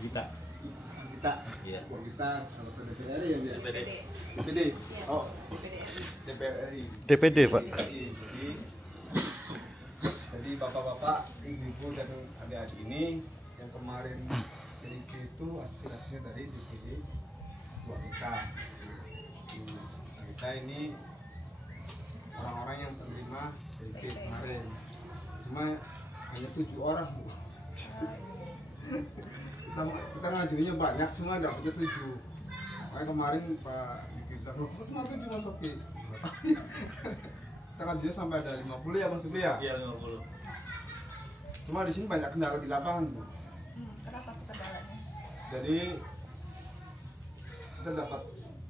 Kita. Iya. Kita kalau DPR ya dia. DPD. DPD. Oh, DPR RI. DPD, Pak. Jadi bapak-bapak, ibu-ibu dan adik-adik ini yang kemarin PIP itu aspirasinya dari DPD kita. Kita ini orang-orang yang penerima PIP kemarin. Cuma hanya 7 orang, Bu. Kita ngajunya banyak, semua dapatnya 7. Makanya kemarin Pak Diki bilang, kok cuma 7 Mas Oki? Kita ngajunya sampai ada 50 ya Mas Oki ya? Iya 50. Cuma di sini banyak kendala di lapangan, Bu. Kenapa tuh kendalanya? Jadi kita dapat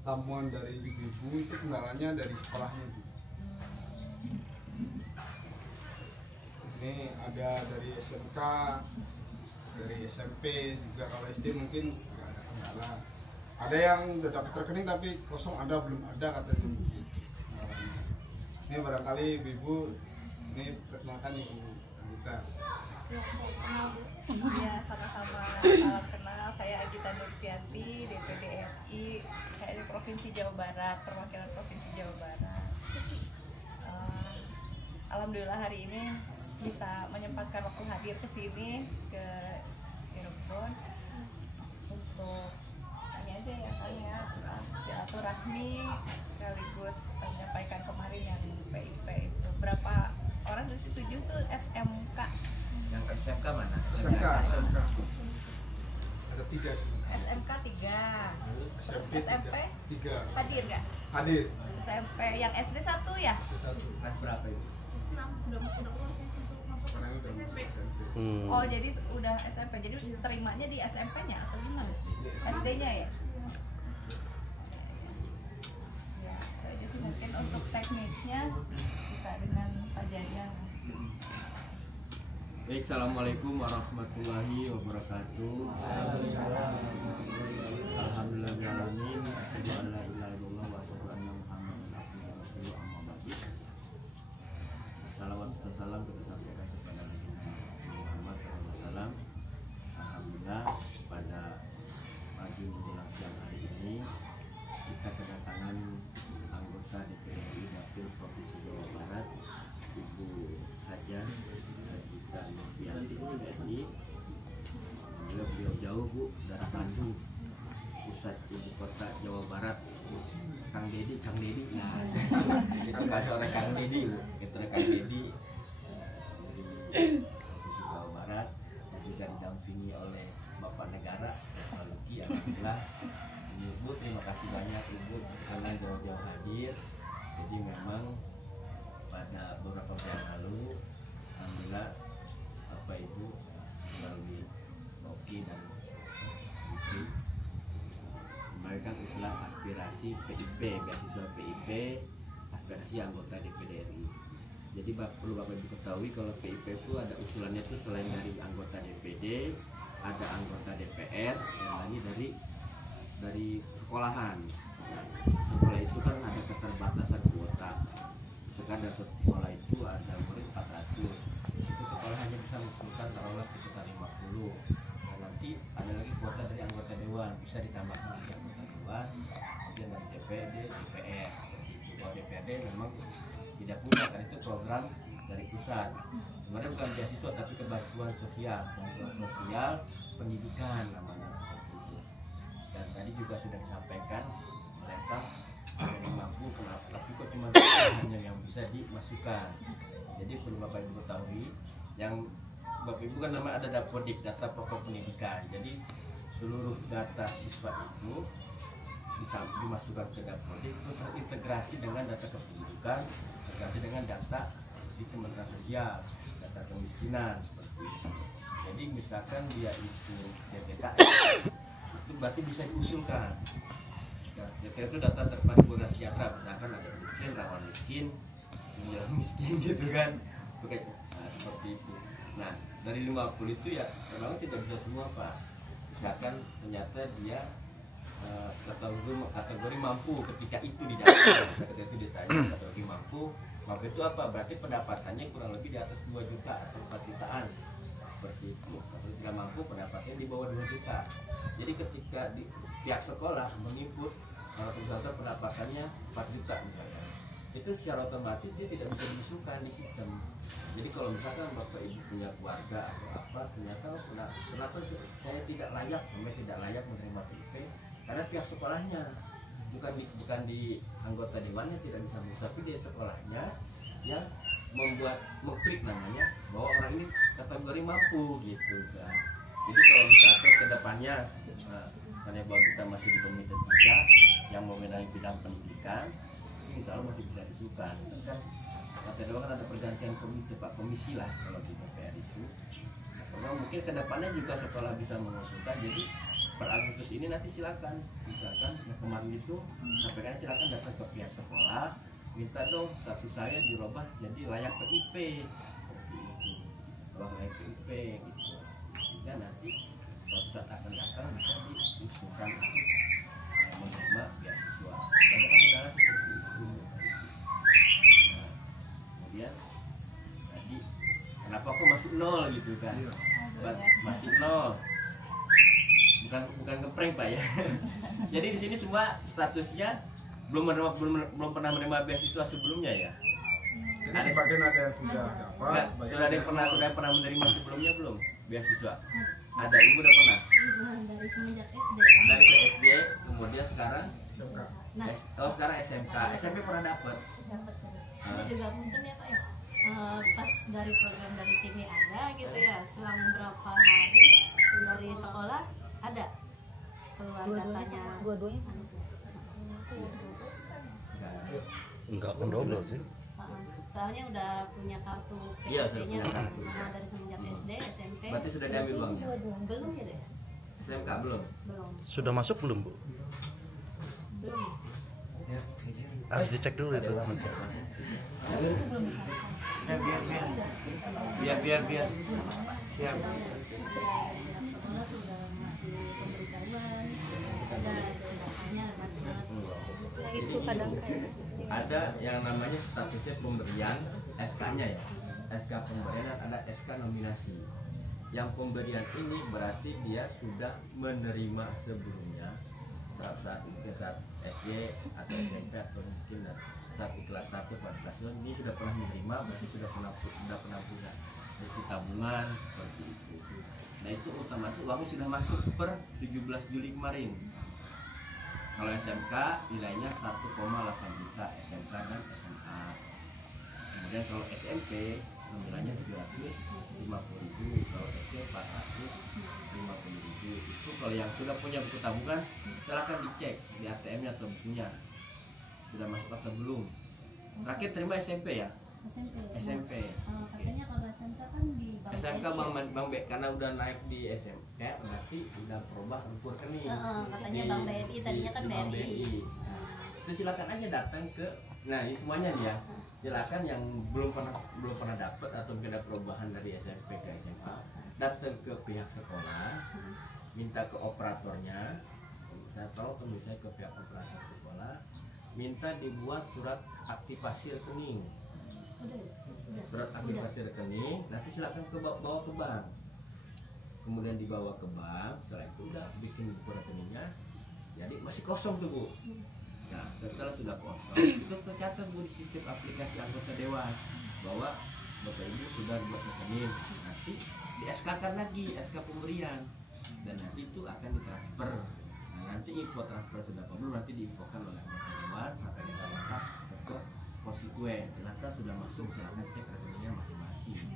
tamuan dari ibu-ibu itu kendalanya dari sekolahnya, Bu. Ini ada dari SMK, dari SMP juga. Kalau SD mungkin nggak ada kendala. Ada yang udah dapat rekening tapi kosong, ada belum ada katanya. Ini barangkali ibu ini perkenalkan Ibu Anggita. Iya, sama-sama. Salam kenal, saya Agita Nursianti, DPD RI. Saya di Provinsi Jawa Barat, perwakilan Provinsi Jawa Barat. Alhamdulillah hari ini bisa menyempatkan waktu hadir ke sini, ke Cirebon untuk tanya aja ya, tanya silaturahmi sekaligus menyampaikan kemarin yang PIP itu berapa orang dari 7 tuh SMK. Yang SMK mana? SMK. Ada 3 sih. SMK 3. Terus SMP 3. hadir nggak? Hadir. SMP yang SD 1 ya? Satu. Kelas berapa itu? Orangnya udah SMP. Hmm. Oh jadi udah SMP, jadi terimanya di SMP-nya atau gimana? SD-nya ya? Ya, itu sih mungkin untuk teknisnya bisa dengan Pak Jajang. Baik, assalamualaikum warahmatullahi wabarakatuh. Alhamdulillahirrahmanirrahim. Asyhadu an la ilaha illallah wa asyhadu anna Muhammadan abduhu wa rasuluhu amma ba'du. Salawat dan salam kita sampaikan kepada Nabi Muhammad SAW. Alhamdulillah pada pagi menjelang siang hari ini kita kedatangan anggota DPRD Dapil Provinsi Jawa Barat, Ibu Haja Agita Nursianti PSI. Beliau jauh, Bu, dari Bandung, pusat ibu kota Jawa Barat. Kang Dedi, nah itu kantornya Kang Dedi, Bu. Kantornya Kang Dedi dari Provinsi Jawa Barat, dan juga didampingi oleh Bapak Negara, Pak Luki. Alhamdulillah, Ibu, terima kasih banyak Ibu karena jauh-jauh hadir. Jadi memang pada beberapa bulan lalu, alhamdulillah Bapak Ibu melalui Oki dan Bukti memberikan usulan aspirasi PIP, beasiswa PIP, aspirasi anggota DPD RI. Jadi perlu Bapak Ibu ketahui kalau PIP itu ada usulannya itu selain dari anggota DPD, ada anggota DPR, dan lagi dari sekolahan. Nah, sekolah itu kan ada keterbatasan kuota. Misalkan dari sekolah itu ada murid 400, itu sekolah hanya bisa mengusulkan taruhlah sekitar 50. Nah, nanti ada lagi kuota dari anggota dewan, bisa ditambahkan lagi anggota dewan, kemudian dari DPD, DPR. Kalau DPRD memang tidak punya, karena itu program dari pusat. Sebenarnya bukan beasiswa tapi kebantuan sosial, pendidikan namanya seperti itu. Dan tadi juga sudah disampaikan mereka yang mampu, tapi kok cuma hanya yang bisa dimasukkan. Jadi perlu Bapak Ibu ketahui, yang Bapak Ibu kan namanya ada Dapodik, data pokok pendidikan. Jadi seluruh data siswa itu dimasukkan ke Dapodik, itu terintegrasi dengan data kependudukan, integrasi dengan data di Kementerian Sosial, data kemiskinan seperti itu. Jadi misalkan dia itu DTKS, itu berarti bisa diusulkan. DTKS itu data terpadu guna sejahtera, misalkan ada miskin, rawan miskin, yang miskin gitu kan, nah, seperti itu. Nah dari 50 itu ya memang tidak bisa semua, Pak. Misalkan ternyata dia kategori mampu ketika itu ditanya kategori mampu itu apa? Berarti pendapatannya kurang lebih di atas 2 juta atau 4 jutaan. seperti itu. Kalau tidak mampu pendapatnya di bawah 2 juta. Jadi ketika di pihak sekolah menginput kalau peserta pendapatannya 4 juta misalnya, itu secara otomatis dia tidak bisa dimasukkan di sistem. Jadi kalau misalkan bapak ibu punya keluarga atau apa, ternyata kenapa saya tidak layak, namanya tidak layak menerima PIP karena pihak sekolahnya bukan di anggota dewannya tidak bisa masuk, tapi di sekolahnya yang mengklik namanya bahwa orang ini kategori mampu gitu kan. Jadi kalau misalkan kedepannya karena bahwa kita masih di komite 3 yang memenangi bidang pendidikan, insya Allah masih bisa disukan. Kan kata dewan kan ada pergantian komite Pak Komisi lah kalau di DPR itu. Nah, mungkin kedepannya juga sekolah bisa mengusulkan. Jadi per Agustus ini nanti silakan, misalkan kemarin itu sampaikan silakan datang ke pihak sekolah, minta dong status saya dirubah jadi layak PIP seperti itu, kalau layak PIP gitu. Sehingga nanti suatu saat akan datang bisa diusulkan menerima beasiswa. Banyak kan adalah seperti itu. Nah, kemudian tadi kenapa kok masih 0 gitu kan? Masih 0. Bukan ngeprank Pak ya. Jadi di sini semua statusnya belum pernah menerima beasiswa sebelumnya ya. Jadi sebagian ada yang sudah dapat, sudah ada yang pernah menerima sebelumnya belum beasiswa? Ada, ibu udah pernah? Dari semenjak SD. Dari SD, kemudian sekarang SMK. sekarang SMK. SMP pernah dapat? Dapat. Ini juga mungkin ya Pak ya. Pas dari program dari sini ada gitu ya. Selang berapa hari dari sekolah ada keluar datanya. Dua-duanya Enggak pendobel sih. Soalnya udah punya kartu Iya, sudah PPP-nya punya kartu. dari semenjak SD, SMP. Berarti sudah diambil uangnya? Belum ya deh. SMK belum? Belum. Sudah masuk belum, Bu? Belum. Harus dicek dulu itu. Biar siap. Sekolah sudah masih pemberitahuan. Ada datanya Nah itu kadang kayak Ada yang namanya statusnya pemberian SK-nya ya. SK pemberian dan ada SK nominasi. Yang pemberian ini berarti dia sudah menerima sebelumnya saat SD atau SMP atau mungkin saat kelas 1 pada kelas 2 ini sudah pernah menerima, berarti sudah pernah punya bukti tabungan seperti itu. Nah itu otomatis uangnya sudah masuk per 17 Juli kemarin. Kalau SMK nilainya 1,8 juta SMK dan SMA. Kemudian kalau SMP nilainya 750.000, kalau SD 450.000. Itu kalau yang sudah punya buku tabungan silahkan dicek di ATM-nya atau bukunya sudah masuk atau belum. Terakhir terima SMP ya? SMP. Katanya kalau SMK kan di Bank SMK BRI. Bang B karena udah naik di SMK berarti udah berubah rumput rekening. Katanya Bank BRI tadinya kan Bank BRI. Itu silakan aja datang ke, nah ini semuanya nih ya. Silakan yang belum pernah dapat atau ada perubahan dari SMP ke SMA, datang ke pihak sekolah, minta ke operatornya, atau misalnya ke pihak operator sekolah, minta dibuat surat aktivasi rekening. Surat aktivasi rekening, nanti silakan bawa ke bank. Kemudian dibawa ke bank, setelah itu udah bikin buku rekeningnya, jadi masih kosong tuh Bu. Nah setelah sudah kosong, itu tercatat Bu di sistem aplikasi anggota dewan bahwa Bapak Ibu sudah buat rekening. Nanti di SK-kan lagi, SK pemberian, dan nanti itu akan ditransfer. Nah nanti info transfer sudah belum, nanti diinfokan oleh anggota dewan sampai data ke konstituen. Ternyata sudah masuk, silahkan cek rekeningnya masing-masing.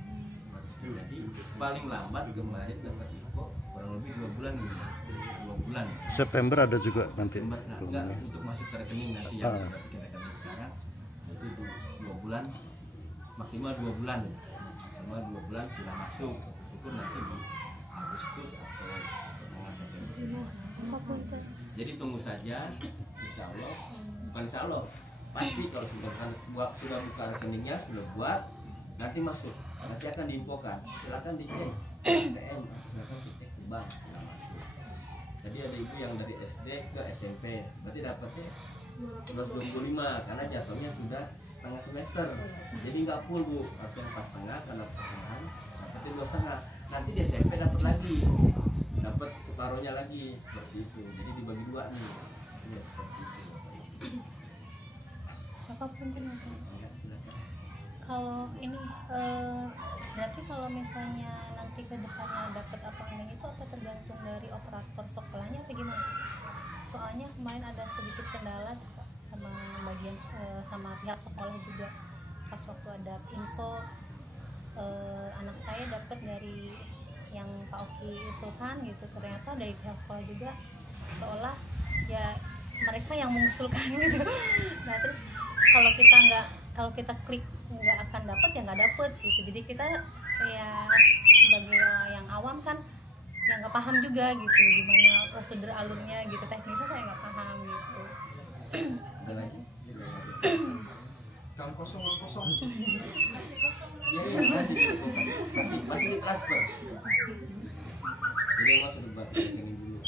Jadi paling lambat kemarin dapat info kurang lebih 2 bulan gitu. 2 bulan. September ada juga nanti. Enggak, untuk masuk ke rekening nanti yang sudah bikin rekening sekarang. Jadi 2 bulan maksimal 2 bulan. Maksimal 2 bulan sudah masuk. Syukur nanti di Agustus atau pertengahan September sudah masuk. Jadi tunggu saja, insya Allah. Bukan insya Allah, pasti kalau sudah buka rekeningnya, sudah buat, nanti masuk, nanti akan diinfokan. Silakan dicek ATM, silakan dicek di bank, sudah masuk. Jadi ada ibu yang dari SD ke SMP, berarti dapatnya 225 karena jatuhnya sudah setengah semester. Jadi nggak full Bu, harusnya pas setengah karena pertengahan dapatnya 2,5. nanti di SMP dapat lagi, dapat separuhnya lagi seperti itu. Jadi dibagi dua nih. Ya, seperti itu. Apapun itu. Ya, silakan. Kalau ini berarti kalau misalnya nanti ke depannya dapat apa enggak itu apa tergantung dari operator sekolahnya atau gimana? Soalnya kemarin ada sedikit kendala tuh, Pak, sama bagian sama pihak sekolah juga pas waktu ada info anak saya dapat dari yang Pak Oki usulkan gitu, ternyata dari pihak sekolah juga seolah ya mereka yang mengusulkan gitu. Nah terus kalau kita klik nggak akan dapat ya nggak dapet gitu. Jadi kita ya sebagai yang awam kan yang nggak paham juga gitu gimana prosedur alurnya gitu, teknisnya saya nggak paham gitu. Ada lagi? Jam 0.00. Iya, nanti masih di transfer. Jadi masuk debat ini dulu.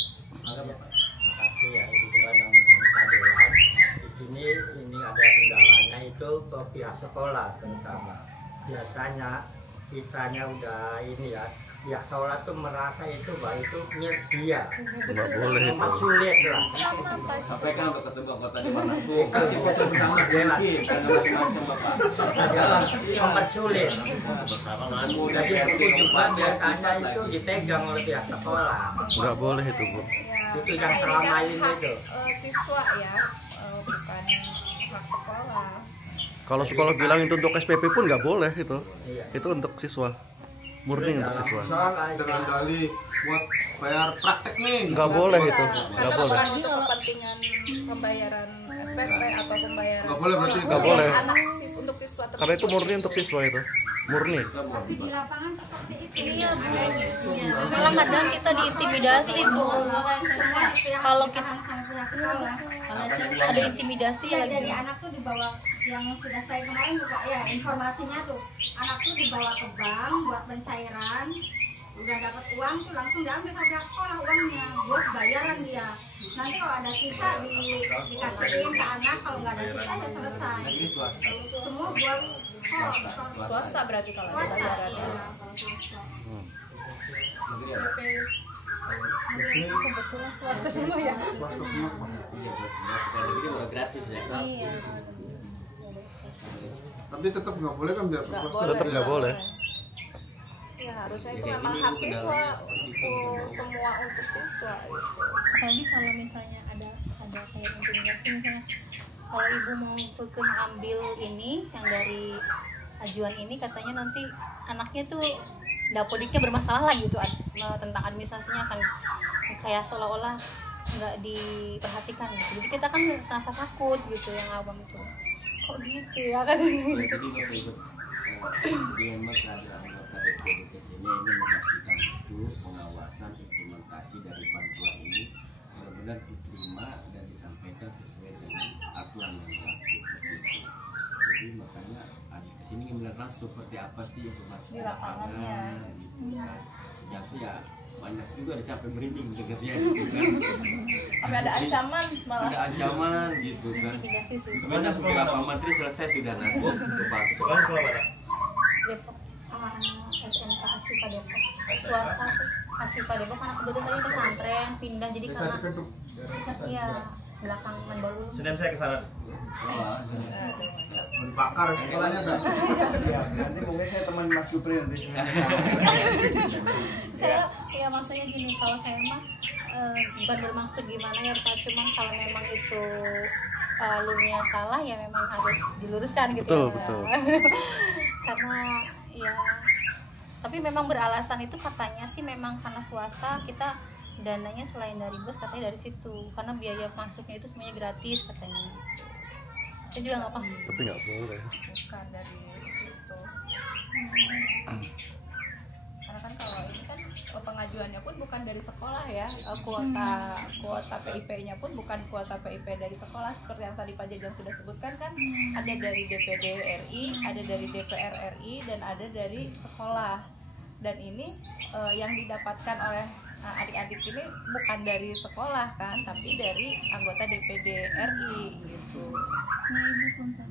Ada Bapak? Makasih ya, ini juga namanya Dewan. Di sini ini ada kendalanya itu ke pihak sekolah terutama. Biasanya kitanya udah ini ya, pihak sekolah tuh merasa itu bahwa itu milik dia. Nggak boleh itu. Amat sulit lah. Sampaikan ke ketua kota di mana? Kan di foto bersama mungkin, karena macam-macam Bapak. Amat sulit. Jadi itu juga biasanya Iya. itu dipegang oleh pihak sekolah. Nggak boleh itu, Bu. Itu yang selama ini itu. Siswa ya, bukan hak sekolah. Kalau sekolah bilang itu untuk SPP pun nggak boleh itu. Iya. Itu untuk siswa. Murni untuk siswa. Misal dengan dalih buat bayar praktek nih. Nggak boleh itu. Atau Nggak boleh. bukan untuk kepentingan pembayaran SPP atau pembayaran Nggak boleh berarti. Nggak boleh. untuk siswa tersebut. Karena itu murni untuk siswa itu. Murni. Tapi di lapangan seperti itu. Iya, malah kadang kita diintimidasi Bu. Kalau kita ada intimidasi Ya, lagi. jadi anak tuh dibawa yang sudah saya kemarin buka ya informasinya tuh anak tuh dibawa ke bank buat pencairan, udah dapat uang tuh langsung diambil sama pihak sekolah uangnya buat bayaran dia. Nanti kalau ada sisa dikasihin ke anak, kalau nggak ada sisa ya selesai. Semua buat Swasta berarti kalau swasta bayaran. ya. Kalau swasta. Kebetulan swasta semua ya. Swasta semua. Iya, sekali ini udah gratis ya. Iya. Tapi tetap nggak boleh kan biar Nggak swasta. boleh. Tetap nggak boleh. Ya harusnya itu Jadi memang ini hak udah siswa, seperti itu. itu semua untuk siswa gitu. Apalagi kalau misalnya ada kayak intimidasi misalnya kalau ibu mau kekeh ambil ini yang dari ajuan ini katanya nanti anaknya tuh dapodiknya bermasalah lah gitu tentang administrasinya kan kayak seolah-olah nggak diperhatikan gitu. Jadi kita kan merasa takut gitu yang awam itu kok gitu ya kan Jadi ikut dia memang ada anggota DPD ke sini ini memastikan itu pengawasan implementasi dari bantuan ini benar-benar diterima dan disampaikan sesuai dengan aturan yang berlaku seperti itu. Jadi makanya adik ke sini melihat langsung seperti apa sih informasi Di lapangannya. gitu kan. Ternyata ya banyak juga ada sampai merinding dengarnya gitu kan. Sampai ada ancaman malah. Ada ancaman gitu kan. intimidasi sih Sebenarnya beberapa menteri selesai sudah nangkut itu Pak. Sekolah mana? Depok SMK Asifa Depok swasta sih Asifa Depok karena kebetulan tadi pesantren pindah jadi Desa karena Cikeduk. iya belakang Mandalulu Senin saya ke sana. Menpakar sekolahnya dah. Nanti mungkin saya teman Mas Jupri nanti. saya ya maksudnya gini kalau saya mah bukan bermaksud gimana ya Pak cuman kalau memang itu alurnya salah ya memang harus diluruskan gitu Betul, ya. betul. Karena ya tapi memang beralasan itu katanya sih memang karena swasta kita dananya selain dari bus katanya dari situ karena biaya masuknya itu semuanya gratis katanya saya juga nggak paham Tapi nggak boleh. Bukan dari situ. Karena kan kalau ini kan pengajuannya pun bukan dari sekolah ya, kuota PIP-nya pun bukan kuota PIP dari sekolah seperti yang tadi Pak Jajang sudah sebutkan kan, ada dari DPD RI, ada dari DPR RI dan ada dari sekolah. Dan ini yang didapatkan oleh adik-adik ini bukan dari sekolah kan, tapi dari anggota DPD RI gitu. nah ibu punten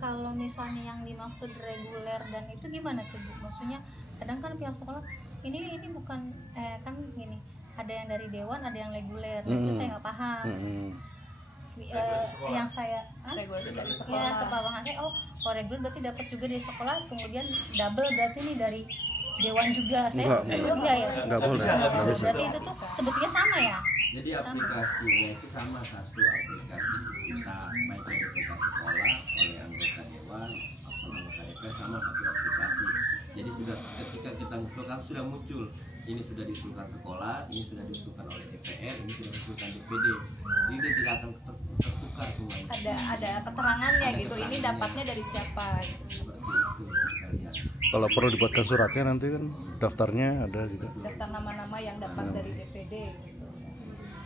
kalau misalnya yang dimaksud reguler dan itu gimana tuh Bu? Maksudnya kadang kan pihak sekolah ini bukan kan gini, ada yang dari dewan, ada yang reguler. Itu saya nggak paham. Yang saya Reguler dari sekolah. ya sepahaman saya, oh kalau reguler berarti dapat juga dari sekolah, kemudian double berarti nih dari dewan juga. Saya enggak ya, Nggak boleh, nggak bisa. berarti itu tuh sebetulnya sama ya. Jadi aplikasinya itu sama, satu aplikasi kita baik dari pihak sekolah oleh anggota dewan maupun anggota DPR sama satu aplikasi. Jadi sudah ketika kita mengusulkan sudah muncul, ini sudah diusulkan sekolah, ini sudah diusulkan oleh DPR, ini sudah diusulkan DPD. Jadi dia tidak akan tertukar semuanya. Ada keterangannya gitu, ini dapatnya dari siapa gitu. Seperti itu kita lihat. Kalau perlu dibuatkan suratnya nanti kan daftarnya ada gitu. Daftar nama-nama yang dapat dari DPD gitu.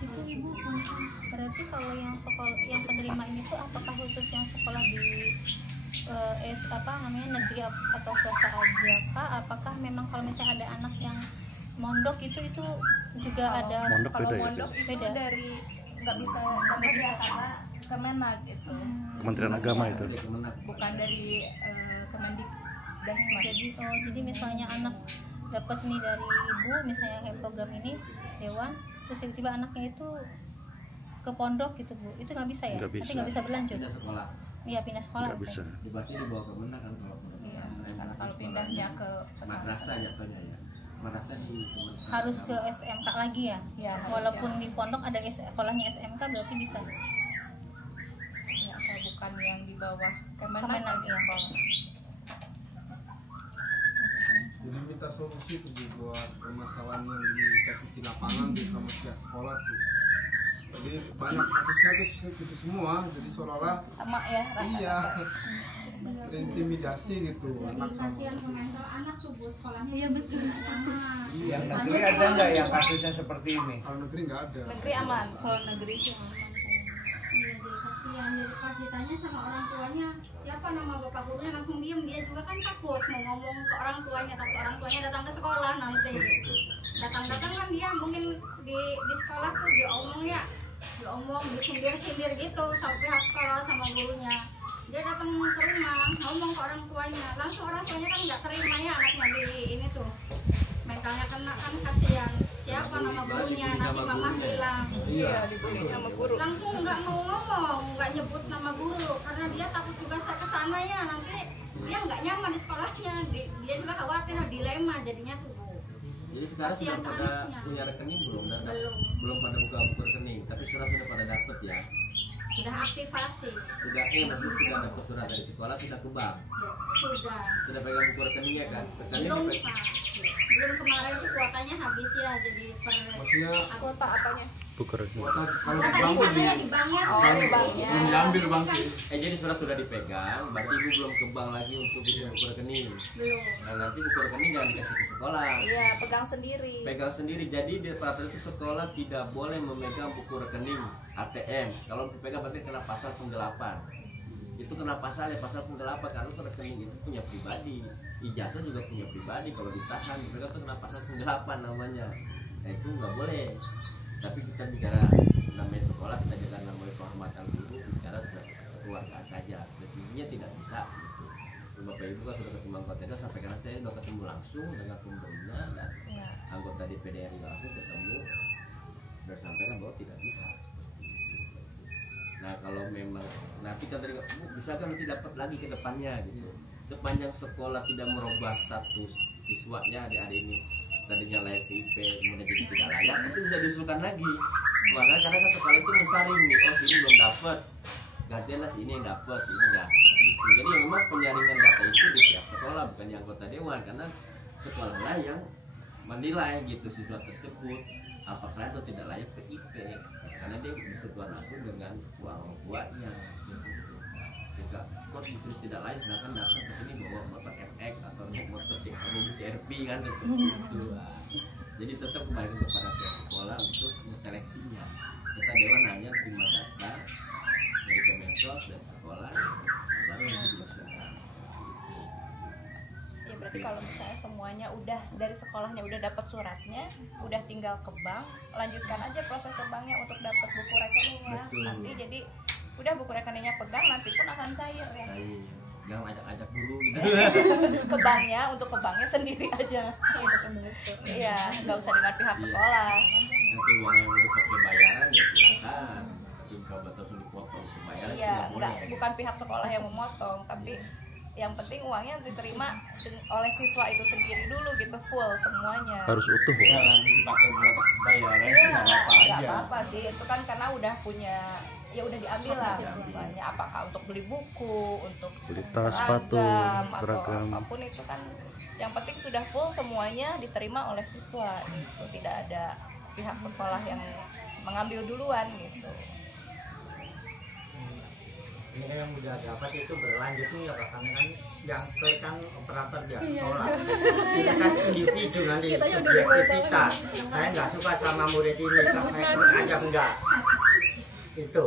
Itu ibu berarti kalau yang sekolah yang penerima ini tuh apakah khusus yang sekolah di negeri atau swasta aja kah? Apakah memang kalau misalnya ada anak yang mondok itu juga ada? Mondok Kalau beda ya? mondok itu Beda. dari nggak bisa karena Kemenak gitu, Kementerian Agama itu. Dari Kemenak. bukan dari Kemendikbudristek. Jadi misalnya anak dapat nih dari ibu misalnya kayak program ini dewan, terus tiba-tiba anaknya itu ke pondok gitu Bu, itu nggak bisa ya? Nggak bisa. Nanti nggak bisa berlanjut. Pindah sekolah. Iya, pindah sekolah. Nggak bisa. Berarti dibawa ke Kemenak kan kalau Iya, pesantren. karena kalau pindahnya ke madrasah jatuhnya ya. Madrasah di Kemenak. Harus ke SMK lagi ya? Ya, harus Walaupun ya. di pondok ada sekolahnya SMK berarti bisa. Ya, kalau bukan yang di bawah Kemenak, Kemenak iya. sekolah. Jadi minta solusi tuh Bu, buat permasalahan yang di lapangan di sama pihak sekolah tuh. Jadi banyak kasusnya tuh gitu semua, jadi seolah-olah Sama ya rata-rata. iya terintimidasi gitu anak Jadi sama. kasihan ke mental anak tuh Bu, sekolahnya. Iya betul. Yang negeri ada nggak yang kasusnya seperti ini? Kalau negeri nggak ada. Negeri aman. Kalau negeri sih aman. Iya, jadi kasihan. Jadi pas ditanya sama orang tuanya siapa nama bapak gurunya, langsung diem. Dia juga kan takut mau ngomong ke orang tuanya, takut orang tuanya datang ke sekolah nanti. Datang-datang kan dia mungkin di sekolah tuh diomong, disindir-sindir gitu sama pihak sekolah sama gurunya. Dia datang ke rumah ngomong ke orang tuanya, langsung orang tuanya kan nggak terima ya anaknya di ini tuh, mentalnya kena kan, kasihan. Siapa nama gurunya, nanti mama hilang. Iya, dibully sama guru. Langsung nggak mau ngomong, nggak nyebut nama guru karena dia takut juga saya kesana ya, nanti dia nggak nyaman di sekolahnya. Dia juga khawatir, dilema jadinya tuh Bu. Jadi sekarang Kasihan sudah ke pada anaknya. punya rekening belum? Belum. Pada buka rekening, tapi surat sudah pada dapat ya. Sudah aktivasi. Maksudnya sudah dapat surat dari sekolah, sudah ke bank, Sudah pegang buku rekeningnya kan? Rekening belum apa? Pak, belum. Kemarin tuh kuotanya habis ya, jadi Maksudnya Kuota apanya? Bukan. kuota kalau Kuota di di sana ya, di banknya. di banknya. belum diambil bang sih. Jadi surat sudah dipegang, berarti ibu belum ke bank lagi untuk bikin buku rekening. Belum. Nah nanti buku rekening jangan dikasih ke sekolah, Iya, pegang sendiri. pegang sendiri. Jadi di peraturan itu sekolah tidak boleh memegang buku rekening ATM. Kalau dipegang berarti kena pasal penggelapan. Itu kena pasal ya, pasal penggelapan karena itu rekening itu punya pribadi. Ijazah juga punya pribadi, kalau ditahan dipegang itu kena pasal penggelapan namanya. Nah itu nggak boleh. Tapi kita bicara namanya sekolah, kita jaga namanya kehormatan guru, bicara kekeluargaan saja. Intinya tidak bisa gitu. Bapak Ibu kan sudah ketemu anggota DPR, sampai karena saya sudah ketemu langsung dengan pemberinya dan Iya. anggota DPD RI langsung ketemu, sudah sampaikan bahwa tidak bisa. Nah kalau memang nanti kan tadi Bu, bisa kan nanti dapat lagi ke depannya gitu. Sepanjang sekolah tidak merubah status siswanya adik-adik ini, tadinya layak ke IP kemudian jadi tidak layak, itu bisa diusulkan lagi. Makanya karena kan sekolah itu mensaring nih, oh sini belum dapat, gantianlah si ini yang dapat, si ini enggak. Jadi yang memang penyaringan data itu di pihak sekolah, bukan di anggota dewan, karena sekolahlah yang menilai gitu siswa tersebut apakah itu tidak layak ke IP, karena dia bersentuhan langsung dengan uang tuanya. Jika kok ditulis tidak layak, sedangkan datang ke sini bawa motor FX atau naik motor mobil CRV kan gitu. Jadi tetap kembali kepada pihak sekolah untuk seleksinya. Kita dewan hanya terima data dari Kemensos dan sekolah, baru nanti diusulkan. Ya berarti kalau misalnya semuanya udah dari sekolahnya udah dapat suratnya, udah tinggal ke bank, lanjutkan aja proses ke banknya untuk dapat buku rekeningnya. Betul. Nanti jadi udah buku rekeningnya pegang, nanti pun akan cair ya. Baik. jangan ajak-ajak guru gitu. Ke banknya, untuk ke banknya sendiri aja. Iya, nggak usah dengan pihak sekolah. Nanti uang yang udah pakai bayaran ya silakan. Tapi kalau batas dipotong pembayaran Iya, tidak boleh. bukan pihak sekolah yang memotong, tapi yang penting uangnya diterima oleh siswa itu sendiri dulu gitu, full semuanya. Harus utuh. Ya nanti dipakai buat bayaran sih nggak apa-apa Nggak aja. apa-apa sih, itu kan karena udah punya, ya udah diambil lah semuanya. Apakah untuk beli buku, untuk Beli tas, sepatu, atau seragam. apapun itu kan, yang penting sudah full semuanya diterima oleh siswa gitu. Tidak ada pihak sekolah yang mengambil duluan gitu. Ini yang udah dapat itu berlanjut nih ya Pak, karena kan yang klik kan operator dia sekolah. Kita kan individu nanti subjektivitas. Saya nggak suka sama murid ini, kan saya klik aja enggak. Itu.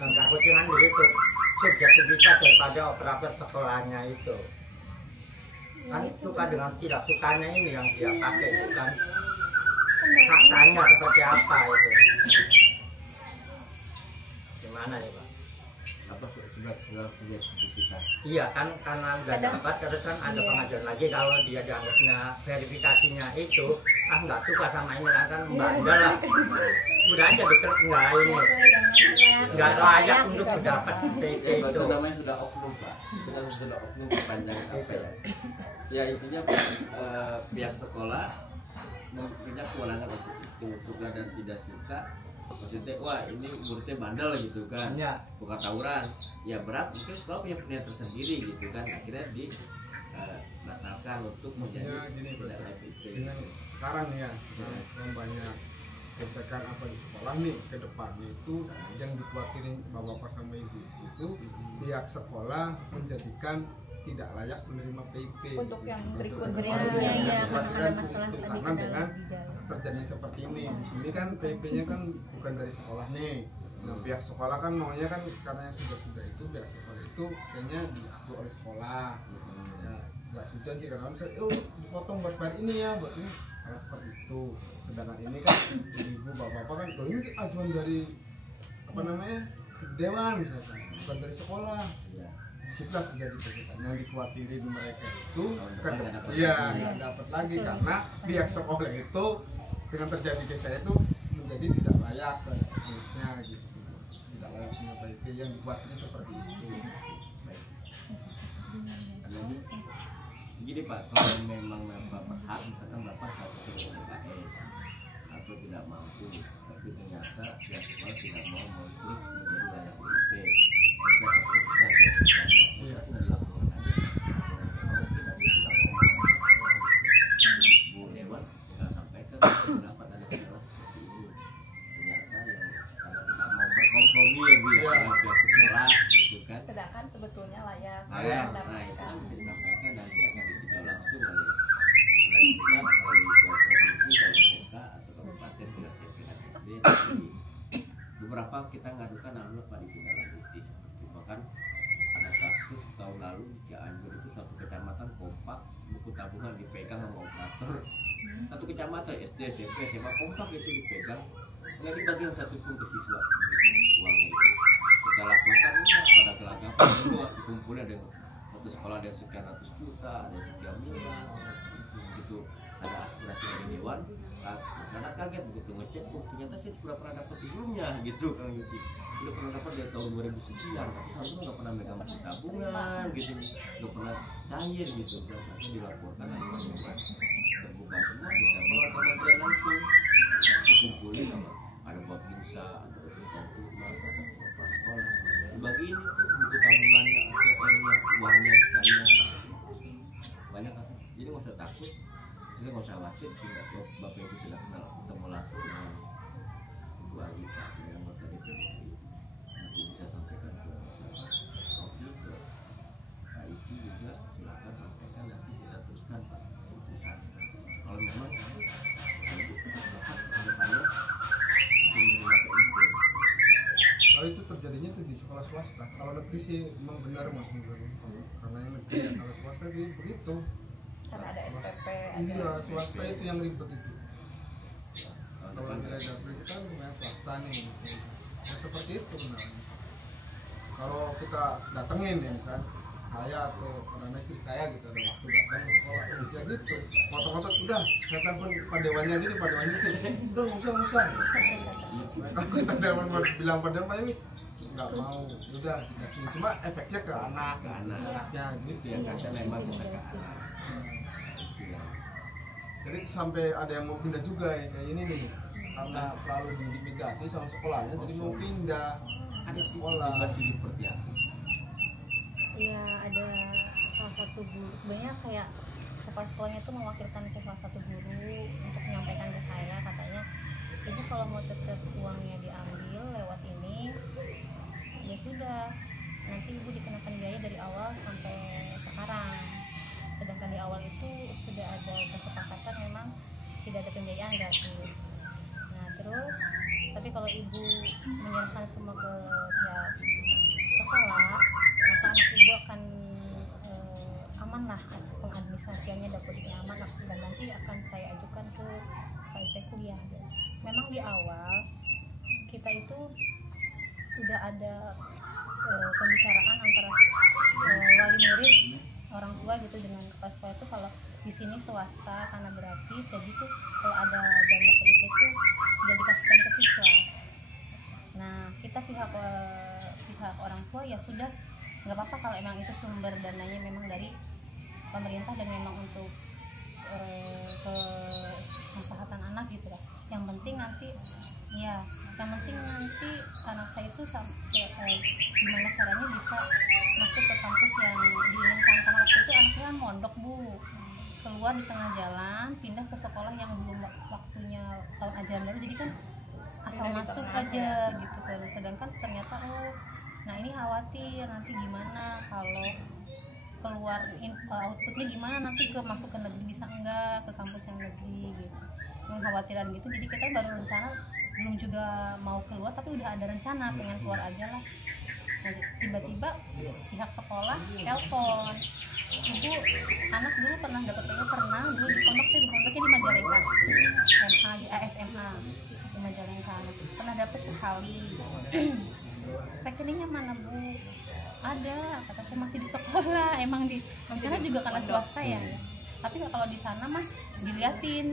Dan takutnya kan begitu, subjektivitas daripada operator sekolahnya itu. Kan suka dengan tidak sukanya ini yang dia pakai itu kan. Faktanya seperti apa itu. Gimana ya Pak? Apa sudah kita. Iya kan, karena udah dapat terus kan ada pengajuan lagi kalau dia dianggapnya verifikasinya itu nggak suka sama ini kan membandel lah, udah aja nggak ini nggak layak untuk mendapat PP Itu itu. namanya sudah oknum Pak. Itu kan sudah oknum sepanjang apa ya? Ya intinya pihak sekolah punya kewenangan untuk itu, suka dan tidak suka. Maksudnya wah ini muridnya bandel gitu kan, Ya. bukan tawuran ya berat, mungkin sekolah punya penilaian tersendiri gitu kan, akhirnya dibatalkan untuk Maksudnya menjadi gini Pak, tidak PPT. dengan sekarang ya, sekarang banyak gesekan apa di sekolah nih ke depannya itu yang dikhawatirin bapak-bapak sama ibu itu pihak sekolah menjadikan tidak layak menerima PP Untuk yang berikut berikutnya ya, karena ada masalah tadi karena kendala dengan di jalan. terjadi seperti ini di sini kan PP-nya kan bukan dari sekolah nih. Nah pihak sekolah kan maunya kan karena yang sudah itu pihak sekolah itu kayaknya diatur oleh sekolah. Ya nggak suka sih karena misalnya dipotong buat bayar ini ya buat ini karena seperti itu. Sedangkan ini kan ibu bapak-bapak kan loh ini ajuan dari apa namanya dewan misalnya bukan dari sekolah. Disitulah terjadi kesulitan yang dikhawatirin mereka itu nggak dapat lagi karena pihak sekolah itu dengan terjadi gesekan itu menjadi tidak layak muridnya gitu, tidak layak mengapa itu yang dikhawatirin seperti itu. Jadi gini Pak, kalau memang Bapak berhak, misalkan Bapak harus ke UKS atau tidak mampu, tapi ternyata pihak sekolah tidak mau mengklik menjadi layak UIP, sehingga terputuslah dia sebenarnya pusat dan laporan aja. Kalau tidak Bu Dewan tinggal sampaikan pendapat ada kendala seperti ini. Ternyata yang karena tidak mau berkompromi ya Bu ya dengan pihak sekolah gitu kan. Sedangkan sebetulnya layak. Nah itu mendapatkan. bisa disampaikan nanti akan ditinjau langsung oleh pusat, melalui ke provinsi, kalau SMK atau kabupaten tidak saya pihak SD. Beberapa kita ngadukan alhamdulillah Pak ditindaklanjuti seperti bahkan ada kasus tahun lalu di Cianjur itu suatu kecamatan kompak buku tabungan dipegang sama operator. Satu kecamatan SD, SMP, SMA kompak itu dipegang nggak dibagian satupun ke siswa uangnya itu. Kita lakukan pada kelagapan itu dikumpulin ada satu sekolah ada sekian ratus juta, ada sekian miliar gitu, ada aspirasi dari dewan. Karena kaget begitu ngecek, ternyata saya sudah pernah dapat sebelumnya gitu kan gitu. Sudah pernah dapat dari tahun 2000 sekian, tapi sebelumnya nggak pernah megang buku tabungan gitu, nggak pernah cair gitu. Dan nanti dilaporkan ada pengumuman terbuka semua kita bawa kementerian langsung dikumpulin sama ada buat bisa, ada buat komputer, ada buat sekolah. Dibagiin itu buku tabungannya, ATM-nya, uangnya sekalian banyak kan. Jadi nggak usah takut. Kita nggak usah khawatir, tidak Bapak Ibu sudah kenal, ketemu langsung dengan Ibu Alita yang anggota DPD. Nanti bisa sampaikan ke Rocky, ke Pak Iki juga, silakan sampaikan nanti kita teruskan Pak keputusan. Kalau memang Ibu berhak ke depannya menerima PIP. Kalau itu terjadinya itu di sekolah swasta. Kalau negeri sih memang benar Mas karena yang negeri kalau swasta itu begitu. Karena ada SPP, Iya, swasta itu yang ribet itu. Kalau nilai dapur kita lumayan swasta nih. Ya, seperti itu benar. Kalau kita datengin ya misalnya, saya atau anak istri saya gitu ada waktu datang ke sekolah ya gitu foto-foto udah saya telepon Pak Dewannya aja nih Pak Dewannya gitu udah nggak usah mereka kita Dewan bilang pada Pak ini nggak mau udah dikasih cuma efeknya ke anaknya gitu ya kasih lembang kita ke anak. Jadi sampai ada yang mau pindah juga ya kayak ini nih karena terlalu diintimidasi sama sekolahnya jadi mau pindah ada sekolah masih seperti apa? Iya, ada salah satu guru sebenarnya kayak kepala sekolahnya itu mewakilkan ke salah satu guru untuk menyampaikan ke saya katanya ibu kalau mau tetap uangnya diambil lewat ini ya sudah nanti ibu dikenakan biaya dari awal sampai sekarang, sedangkan di awal itu sudah ada kesepakatan memang tidak ada pembiayaan gratis. Nah terus tapi kalau ibu menyerahkan semua ke pihak sekolah maka anak ibu akan aman lah, pengadministrasiannya dapurnya aman dan nanti akan saya ajukan ke KIP kuliah. Memang di awal kita itu sudah ada pembicaraan antara wali murid orang tua gitu dengan kepala sekolah itu kalau di sini swasta karena gratis jadi tuh kalau ada dana PIP itu tidak dikasihkan ke siswa. Nah kita pihak orang tua ya sudah nggak apa-apa kalau emang itu sumber dananya memang dari pemerintah dan memang untuk kemaslahatan anak gitu lah. Yang penting nanti anak saya itu gimana caranya bisa masuk ke kampus yang diinginkan karena waktu itu anaknya kan mondok bu, keluar di tengah jalan pindah ke sekolah yang belum waktunya tahun ajaran baru jadi kan asal masuk aja gitu kan, sedangkan ternyata nah ini khawatir nanti gimana kalau keluar outputnya gimana nanti masuk ke negeri bisa enggak ke kampus yang negeri gitu, khawatiran gitu. Jadi kita baru rencana belum juga mau keluar tapi udah ada rencana pengen keluar aja lah. Nah, tiba-tiba pihak sekolah telepon, ibu anak dulu pernah dapat dulu di pondoknya di Majalengka SMA di Majalengka pernah dapat sekali. Rekeningnya mana bu? Ada, kata saya masih di sekolah. Emang di sana juga karena swasta ya. Tapi kalau di sana mah diliatin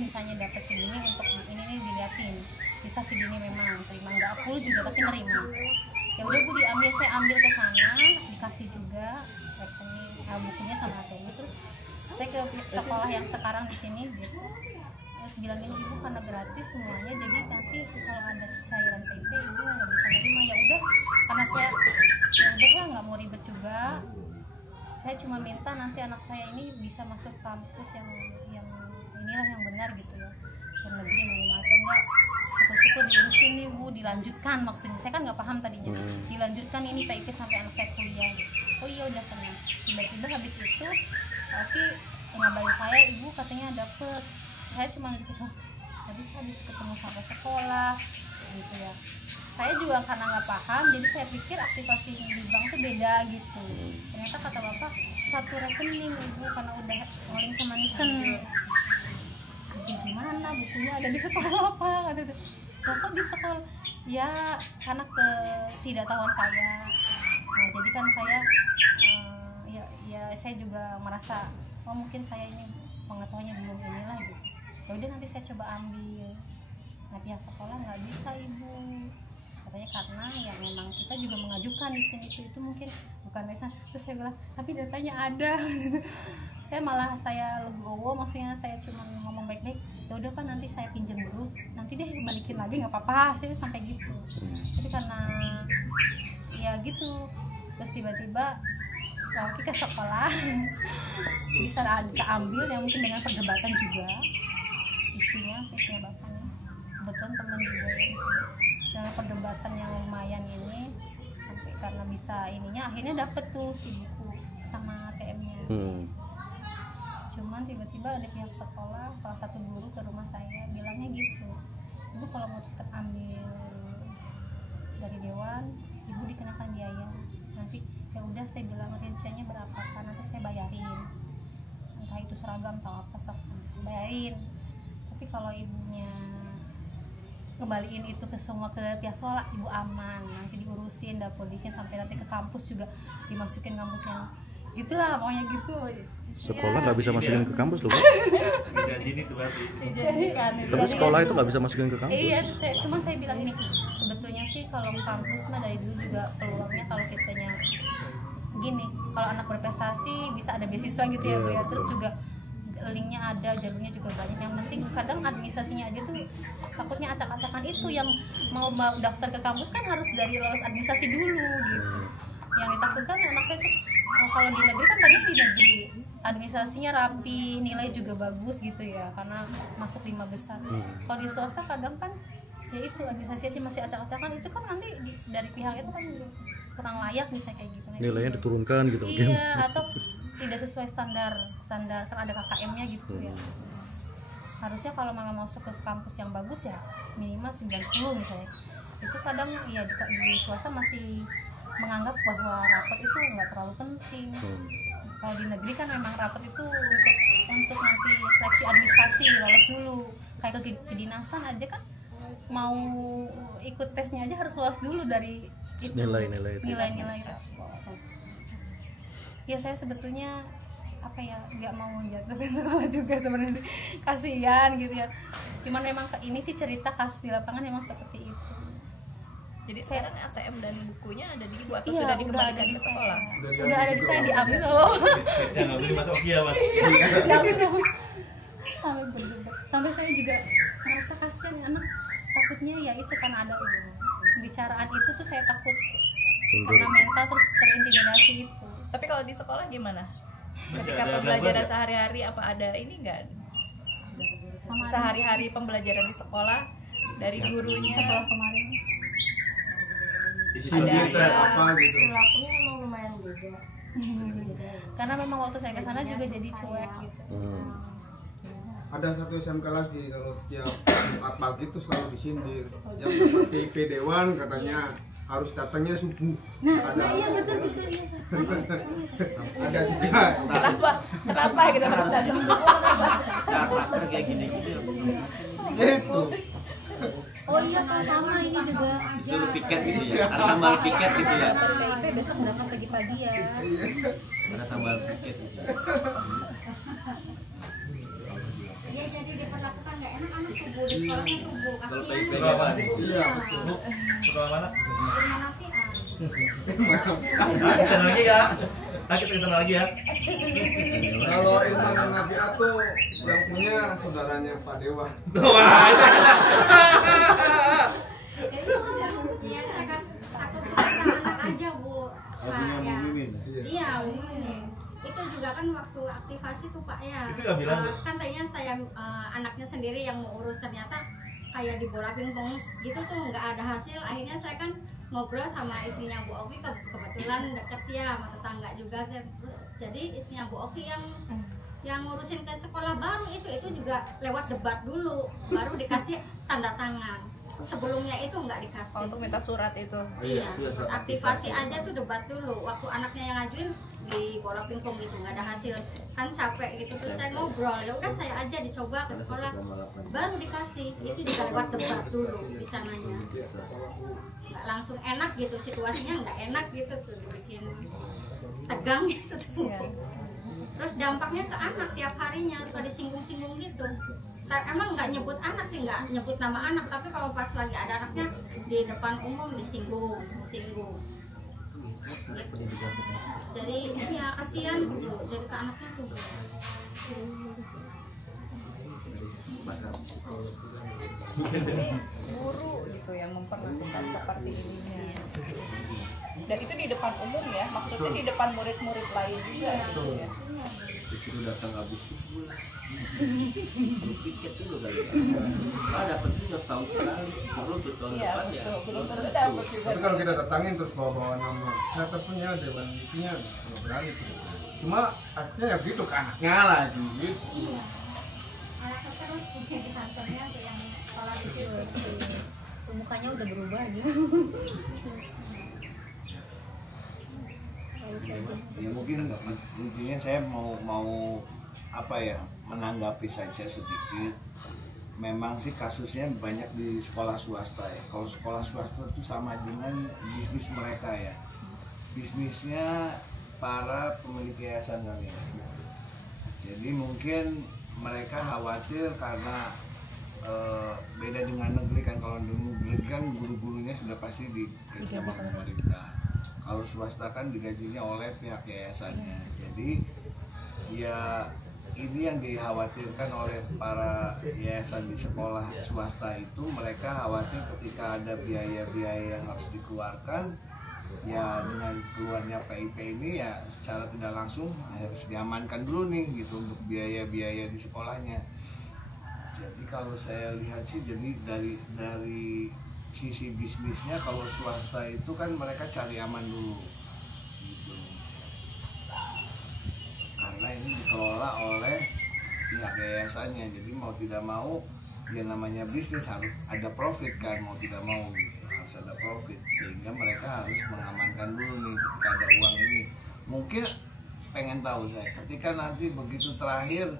misalnya dapat segini untuk ini nih diliatin. Bisa segini memang terima nggak full juga tapi nerima. Ya udah bu saya ambil ke sana dikasih juga rekening bukunya sama ATM. Terus saya ke sekolah yang sekarang di sini gitu. Terus bilang gini ibu karena gratis semuanya jadi nanti kalau ada cairan PIP ibu nggak bisa nerima. Ya udah karena saya ya udah lah nggak mau ribet juga, saya cuma minta nanti anak saya ini bisa masuk kampus yang inilah yang benar gitu ya, yang negeri minimal atau enggak syukur-syukur diurusin nih bu, dilanjutkan maksudnya. Saya kan nggak paham tadinya dilanjutkan ini PIP sampai anak saya kuliah gitu. Oh iya udah tenang. Tiba-tiba habis itu tapi ngabarin saya ibu katanya dapet. Saya cuma habis ketemu sama sekolah gitu ya. Saya juga karena nggak paham jadi saya pikir aktivasi di bank itu beda gitu. Ternyata kata bapak satu rekening ibu karena udah ngoling sama Nisen. Gimana bukunya ada di sekolah apa? Kok di sekolah? Ya karena ketidaktahuan saya. Nah jadi kan saya ya saya juga merasa mungkin saya ini pengetahuannya belum inilah gitu. Ya udah nanti saya coba ambil. Nah pihak sekolah nggak bisa ibu. Katanya karena ya memang kita juga mengajukan di sini itu mungkin bukan desa. Terus saya bilang tapi datanya ada. saya legowo, maksudnya saya cuma ngomong baik-baik. Ya udah kan nanti saya pinjam dulu, nanti deh balikin lagi nggak apa-apa. Saya sampai gitu. Jadi karena ya gitu. Terus tiba-tiba lagi ke sekolah bisa keambil yang mungkin dengan perdebatan juga isinya bapaknya. Kebetulan teman juga yang dengan perdebatan yang lumayan ini sampai karena bisa ininya akhirnya dapet tuh si buku sama ATM-nya. Cuman tiba-tiba ada pihak sekolah salah satu guru ke rumah saya bilangnya gitu, ibu kalau mau tetap ambil dari dewan ibu dikenakan biaya nanti. Ya udah saya bilang rinciannya berapa kan nanti saya bayarin, entah itu seragam atau apa sok bayarin. Tapi kalau ibunya kembaliin itu ke semua ke pihak sekolah ibu aman nanti diurusin ada podiknya, sampai nanti ke kampus juga dimasukin kampus yang gitulah pokoknya gitu. Sekolah nggak bisa masukin ke kampus loh, Pak. Jadi itu berarti. Dijadikan itu. Tapi sekolah itu nggak bisa masukin ke kampus. Iya, cuma saya bilang ini sebetulnya sih kalau kampus mah dari dulu juga peluangnya kalau kitanya gini, kalau anak berprestasi bisa ada beasiswa gitu ya Bu ya, terus juga linknya ada, jalurnya juga banyak. Yang penting kadang administrasinya aja tuh takutnya acak-acakan, itu yang mau daftar ke kampus kan harus dari lolos administrasi dulu gitu. Yang ditakutkan anak saya tuh kalau di negeri kan banyak di negeri administrasinya rapi, nilai juga bagus gitu ya, karena masuk 5 besar. Kalau di swasta kadang kan ya itu administrasi aja masih acak-acakan, itu kan nanti dari pihak itu kan kurang layak misalnya kayak gitu. Nilainya diturunkan gitu. Iya, atau tidak sesuai standar kan ada KKM-nya gitu ya. Harusnya kalau memang masuk ke kampus yang bagus ya minimal 90 misalnya. Itu kadang ya di swasta masih menganggap bahwa rapot itu nggak terlalu penting. Kalau di negeri kan memang rapot itu untuk nanti seleksi administrasi, lolos dulu. Kayak ke kedinasan aja kan mau ikut tesnya aja harus lolos dulu dari itu, nilai-nilai rapot. Ya saya sebetulnya apa ya, nggak mau menjatuhkan sekolah juga sebenarnya sih, kasihan gitu ya. Cuman memang ini sih cerita kasus di lapangan memang seperti itu. Jadi sekarang ATM dan bukunya ada di Ibu atau Iya, sudah udah dikembalikan ada di ke sekolah? Udah ada di saya, diambil loh. Yang ngambil Mas Oki ya Mas. Diambil sampai berdebat. Sampai saya juga merasa kasihan anak, takutnya ya itu kan ada pembicaraan itu tuh saya takut karena mental terus terintimidasi itu. Tapi kalau di sekolah gimana? Masih Ketika ada pembelajaran gambar ya? sehari-hari apa ada ini enggak? Sehari-hari pembelajaran di sekolah dari gurunya. Setelah kemarin Disindir apa gitu. Perilakunya emang lumayan beda. karena memang waktu saya ke sana juga jadi cuek gitu. Ada satu SMK lagi, kalau setiap Jumat pagi tuh selalu disindir. Yang dapat PIP Dewan katanya harus datangnya subuh. Nah iya betul iya. Ada juga. Kenapa kita harus datang? Saat masker kayak gini-gini Itu. Oh iya kan sama ini juga disuruh piket gitu ya. Ada tambal piket gitu ya. dapat PIP besok berangkat pagi-pagi ya. Ada tambal piket gitu ya. Dia jadi diperlakukan nggak enak, anak tubuh di sekolahnya tubuh, Kalau kasihan. PIP apa sih? Iya. Bu, sekolah mana? Dengan Nafian. Kesana lagi ya. Kita kesana lagi ya. Kalau Ilman Nabi tuh yang punya saudaranya Pak Dewa. Wah, itu. Iya, saya takut anak aja Bu. Pak ya. Iya, Bu Mimin. Itu juga kan waktu aktivasi tuh Pak ya. Itu nggak bilang, Bu? Kan tadinya saya anaknya sendiri yang mau urus, ternyata kayak dibola pingpong gitu tuh nggak ada hasil. Akhirnya saya kan ngobrol sama istrinya Bu Oki, kebetulan deket ya sama tetangga juga. Terus jadi istrinya Bu Oki yang ngurusin ke sekolah baru itu juga lewat debat dulu baru dikasih tanda tangan. Sebelumnya itu nggak dikasih. Untuk minta surat itu. Iya, aktivasi aja tuh debat dulu. Waktu anaknya yang ngajuin di bola pingpong gitu nggak ada hasil, kan capek gitu. Terus saya ngobrol, ya udah saya aja dicoba ke sekolah, baru dikasih. Itu juga lewat debat dulu di sananya. Nggak langsung enak gitu, situasinya nggak enak gitu tuh, bikin tegang gitu. Terus dampaknya ke anak tiap harinya suka disinggung-singgung gitu. Emang nggak nyebut anak sih, nggak nyebut nama anak, tapi kalau pas lagi ada anaknya di depan umum disinggung gitu. Jadi ya kasihan jadi ke anaknya tuh. Jadi guru gitu yang memperlakukan seperti ini. Dan itu di depan umum ya, maksudnya di depan murid-murid lain juga gitu ya. Disuruh datang habis subuh lah. Piket dulu kali ya. Ah, dapat juga setahun sekali. Belum tuh tahun Iya depan ya. betul, belum tentu dapat juga. Tapi kalau kita datangin terus bawa nama, saya punya Dewan IP-nya nggak berani tuh. Cuma akhirnya ya gitu ke anaknya lagi gitu. Iya. Anaknya terus punya di kantornya tuh yang sekolah kecil. Mukanya udah berubah aja. Ya mungkin intinya saya mau apa ya, menanggapi saja sedikit memang sih kasusnya banyak di sekolah swasta ya. Kalau sekolah swasta itu sama dengan bisnis mereka ya. Bisnisnya para pemilik yayasan kali ya. Jadi mungkin mereka khawatir karena beda dengan negeri kan. Kalau di negeri kan guru-gurunya sudah pasti digaji sama pemerintah. Kalau swasta kan digajinya oleh pihak yayasannya. Jadi ya ini yang dikhawatirkan oleh para yayasan di sekolah swasta itu, mereka khawatir ketika ada biaya-biaya yang harus dikeluarkan, ya dengan keluarnya PIP ini ya secara tidak langsung harus diamankan dulu nih gitu untuk biaya-biaya di sekolahnya. Jadi kalau saya lihat sih, jadi dari sisi bisnisnya kalau swasta itu kan mereka cari aman dulu gitu. Karena ini dikelola oleh pihak yayasannya, jadi mau tidak mau ya namanya bisnis harus ada profit kan, mau tidak mau gitu, harus ada profit, sehingga mereka harus mengamankan dulu nih ketika ada uang ini. Mungkin pengen tahu saya ketika nanti begitu terakhir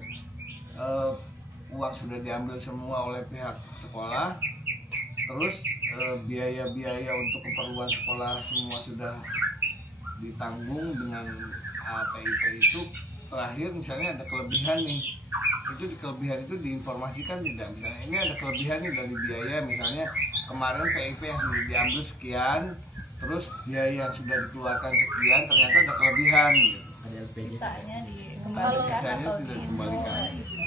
uang sudah diambil semua oleh pihak sekolah, terus biaya-biaya untuk keperluan sekolah semua sudah ditanggung dengan PIP itu, terakhir misalnya ada kelebihan nih, itu di kelebihan itu diinformasikan tidak, misalnya ini ada kelebihan nih dari biaya, misalnya kemarin PIP yang sudah diambil sekian, terus biaya yang sudah dikeluarkan sekian, ternyata ada kelebihan gitu. Sisanya dikembalikan Sisanya atau tidak diinfo dikembalikan. gitu.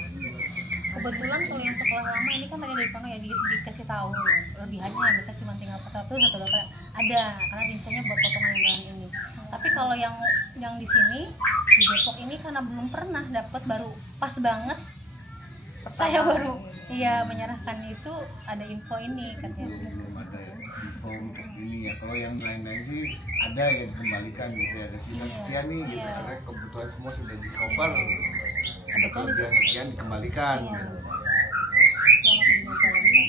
Kebetulan kalau yang sekolah lama ini kan tadi dari Pono ya dikasih tahu lebihannya, bisa cuma tinggal 400 atau berapa ada, karena infonya buat potongan ini. Tapi kalau yang di sini di Depok ini karena belum pernah dapat, baru pas banget saya baru iya menyerahkan itu ada info ini katanya. Belum ada info untuk ini ya. Kalau yang lain-lain sih ada ya dikembalikan gitu ya, ada sisa sekian nih gitu, karena kebutuhan semua sudah di cover, ada kelebihan sekian dikembalikan gitu.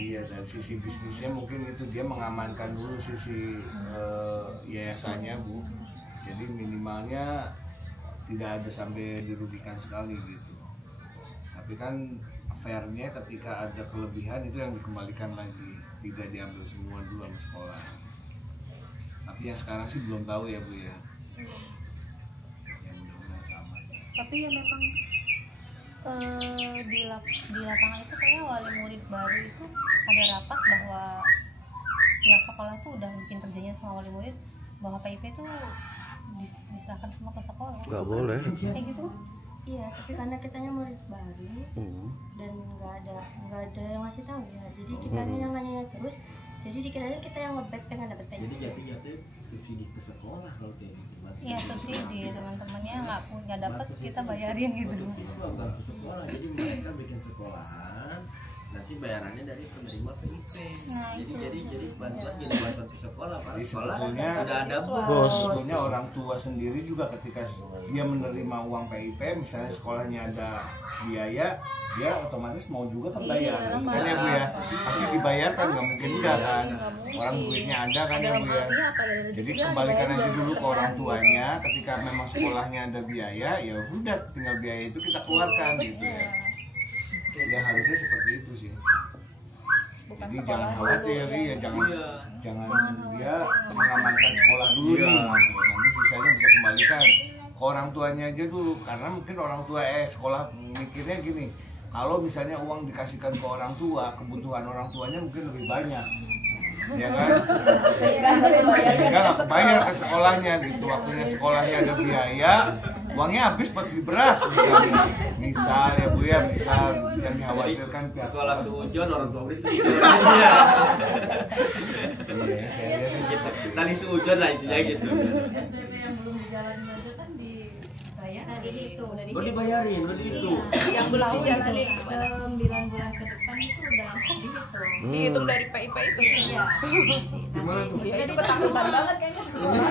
Iya, dari sisi bisnisnya mungkin itu dia mengamankan dulu sisi yayasannya Bu, jadi minimalnya tidak ada sampai dirugikan sekali gitu. Tapi kan fairnya ketika ada kelebihan itu yang dikembalikan lagi, tidak diambil semua dulu sama sekolah. Tapi yang sekarang sih belum tahu ya Bu ya. Yang mudah-mudahan sama sih. Tapi ya memang di lapangan itu kayak wali murid baru itu ada rapat bahwa pihak sekolah tuh udah bikin kerjanya sama wali murid bahwa PIP itu diserahkan semua ke sekolah. Nggak boleh. Kayak gitu. Iya, tapi karena kitanya murid baru dan nggak ada yang ngasih tahu ya, jadi kita yang nanya terus, jadi dikirain kita yang ngebet pengen dapet PIP. Jadi jatuh subsidi ke sekolah kalau kayak gitu. Iya, subsidi, teman-temannya nggak dapat kita bayarin gitu. Untuk siswa bukan ke sekolah, jadi mereka bikin sekolahan, nanti bayarannya dari penerima PIP. Jadi bantuan jadi bantuan ke sekolah, Pak. Jadi Sekolah sebetulnya udah ada Bos. sebetulnya orang tua sendiri juga ketika dia menerima uang PIP, misalnya sekolahnya ada biaya, dia otomatis mau juga kan bayar, kan ya Bu ya, pasti dibayarkan, nggak mungkin enggak kan, orang duitnya ada kan ya Bu ya. Jadi kembalikan aja dulu ke orang tuanya, ketika memang sekolahnya ada biaya, ya udah tinggal biaya itu kita keluarkan gitu ya. Ya harusnya seperti itu sih. Jadi jangan khawatir, ya jangan dia mengamankan sekolah dulu nih, nanti sisanya bisa kembalikan ke orang tuanya aja dulu, karena mungkin orang tua sekolah mikirnya gini, kalau misalnya uang dikasihkan ke orang tua, kebutuhan orang tuanya mungkin lebih banyak, ya kan? Sehingga nggak kebayar ke sekolahnya gitu, waktunya sekolahnya ada biaya, uangnya habis buat beli beras misalnya. Misal ya Bu ya, misal yang dikhawatirkan pihak sekolah seujon, orang tua murid seujon. Saling seujon lah intinya gitu. SPP yang belum dijalanin aja kan dibayar Nah, dihitung. Udah dibayarin, udah dihitung. Yang belum dijalani 9 bulan ke depan itu udah dihitung. Dihitung dari PIP itu. Iya. Gimana tuh? Jadi ketakutan banget kayaknya sekolah.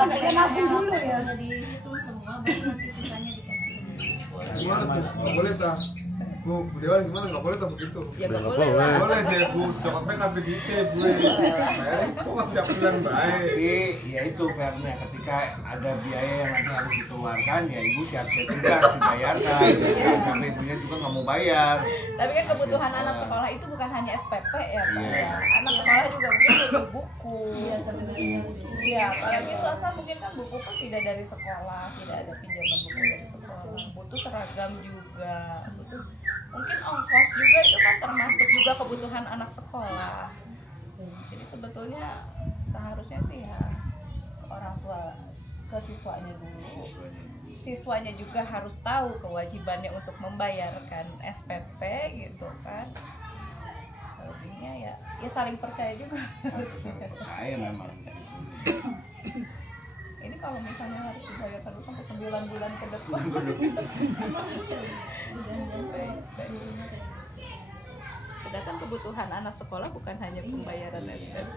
Pakai nabung dulu ya. Udah dihitung semua, baru nanti sisanya dikasih. Gimana tuh? Nggak boleh tak? Bu Dewan gimana? Nggak boleh tak begitu? Ya nggak Nggak boleh boleh. lah. Boleh deh Bu, coklat pen sampai di IT Bu. Saya kok nggak bilang baik. Tapi ya itu fairnya ketika ada biaya yang nanti harus dikeluarkan ya ibu siap-siap juga harus dibayarkan. Sampai ibunya juga nggak mau bayar. Tapi kan kebutuhan anak sekolah itu bukan hanya SPP ya Pak. Iya. Ya. Anak sekolah juga mungkin butuh buku. Iya sebenarnya. Iya, apalagi swasta mungkin kan buku pun tidak dari sekolah, tidak ada pinjaman buku dari sekolah. Butuh seragam juga, butuh mungkin ongkos juga itu kan termasuk juga kebutuhan anak sekolah. Jadi sebetulnya seharusnya sih ya orang tua ke siswanya dulu. Siswanya juga harus tahu kewajibannya untuk membayarkan SPP gitu kan. Selebihnya ya saling percaya juga. Saya memang. Ini kalau misalnya harus dibayar terus sampai 9 bulan ke depan. Sedangkan kebutuhan anak sekolah bukan hanya pembayaran SPP.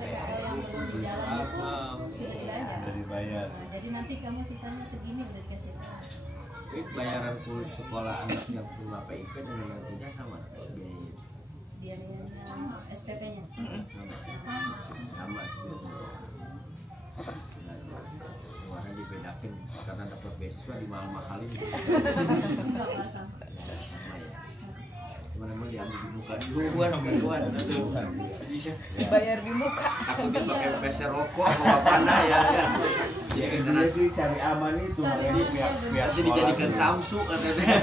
Udah dibayar. Jadi nanti kamu sisanya segini udah dikasih tahu. Tapi bayaran kuliah sekolah anak yang punya PIP dan yang tidak sama biaya. Biayanya SPP-nya. Sama. Kemarin dibedakin karena dapat beasiswa di mahal-mahalin. Sama ya. Cuma memang diambil di muka duluan. Bayar di muka. Aku kan pakai peser rokok atau apa ya. Ya intinya sih cari aman itu makanya pihak Jadi dijadikan Samsu katanya.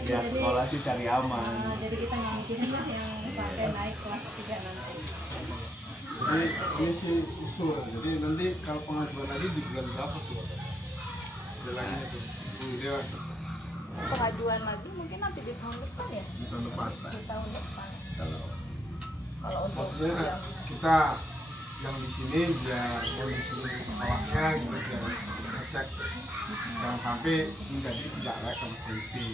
pihak sekolah sih cari aman. Jadi kita nggak mikirin lah yang sampai naik kelas 3 nanti. Jadi ini sih usul. Jadi nanti kalau pengajuan lagi di bulan berapa tuh? Jalannya tuh. Bu Dewan. Pengajuan lagi mungkin nanti di tahun depan ya. Di tahun depan. Di tahun depan. Kalau untuk Maksudnya kita yang di sini biar yang di sini di sekolahnya gitu biar ngecek jangan sampai menjadi tidak layak sama polisi.